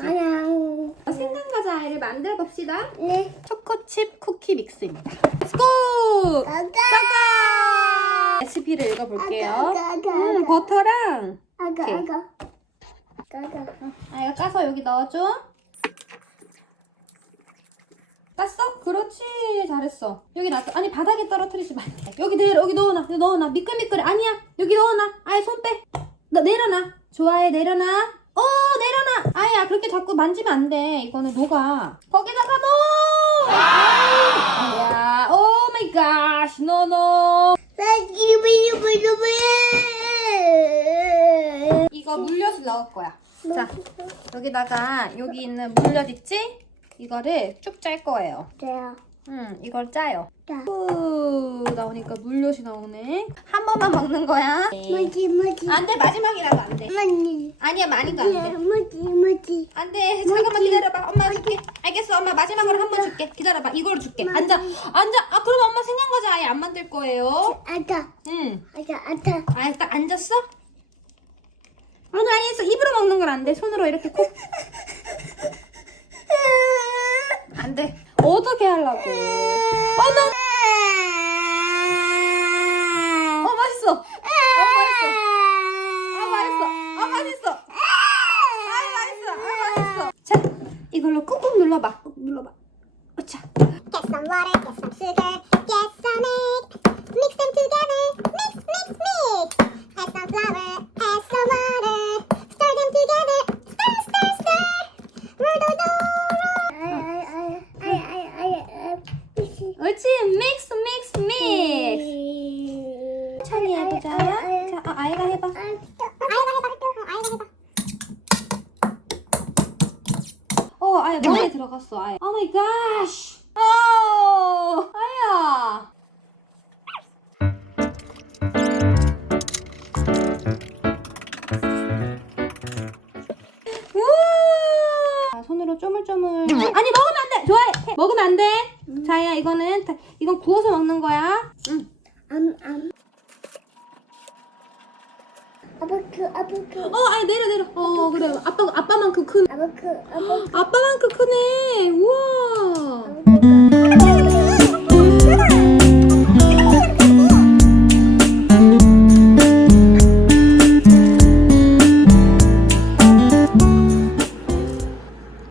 안녕. 생강과자를 만들어 봅시다. 네. 초코칩 쿠키 믹스입니다. 가가. 짜가! 레시피를 읽어볼게요. 아가, 아가, 음, 아가. 버터랑 아가 오케이. 아가. 가가. 아 이거 까서 여기 넣어줘. 깠어? 그렇지 잘했어. 여기 놔둬. 아니 바닥에 떨어뜨리시면 안 돼. 여기 내려 여기 넣어놔. 여기 넣어놔. 미끌미끌해. 아니야. 여기 넣어놔. 아예 손 빼. 너 내려놔. 좋아해 내려놔. 어 내려놔. 아야 그렇게 자꾸 만지면 안 돼. 이거는 녹아. 거기다가 넣어. 아야. 오 마이 갓. 노노. 이거 물엿을 넣을 거야. 자 여기다가 여기 있는 물엿 있지? 이거를 쭉 짤 거예요. 돼요. 음, 이걸 짜요. 자. 후 나오니까 물엿이 나오네. 한 번만 먹는 거야. 뭐지 뭐지. 안 돼, 마지막이라고 안 돼. 뭐지. 아니야, 많이가 안 돼. 뭐지 뭐지. 안 돼, 잠깐만 기다려봐. 엄마 줄게. 알겠어, 엄마 마지막으로 한 번 줄게. 기다려봐, 이걸 줄게. 앉아, 앉아. 아, 그럼 엄마 생강과자 아예 안 만들 거예요. 아가 응. 아가 아가. 아, 딱 앉았어? 아니, 아니, 했어. 입으로 먹는 건 안 돼. 손으로 이렇게 콕. 안 돼. 어떻게 하려고. 어, 나. 어, 맛있어. 어, 맛있어. 아, 맛있어. 아, 맛있어. 아, 맛있어. 아, 맛있어. 자, 이걸로 꾹꾹 눌러봐. 꾹 눌러봐. 어차. Get some water, get some sugar, get some egg. Mix them together, mix, mix, mix. Add some flour, add some water. Stir them together, stir, stir, stir. Roll, roll, roll, roll. 옳지. 믹스, 믹스, 천이 해보자. 자, 아, 아이가 해봐. 아이가 해봐, 아이가 해봐. 어, 아야 머리에 들어갔어. 아야. 오 마이 갓. 어, 아야. 자, 손으로 쪼물쪼물. 아니 먹으면 안 돼. 좋아해. 해. 먹으면 안 돼. 자야 이거는 다- 이건 구워서 먹는 거야. 응. 아바크, 아바크. 어, 아니 내려 내려. 어, 그래. 아빠 아빠만큼 큰. 아바크, 아바크. 아빠만큼 크네. 우와.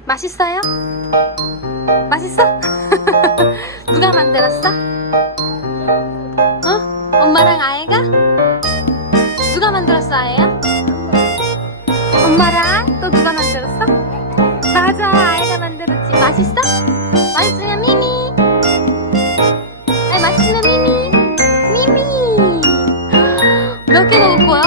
맛있어요? 맛있어? 누가 만들었어? 어? 아이, 맛있으면 미미. 미미. 몇개 먹을 거야?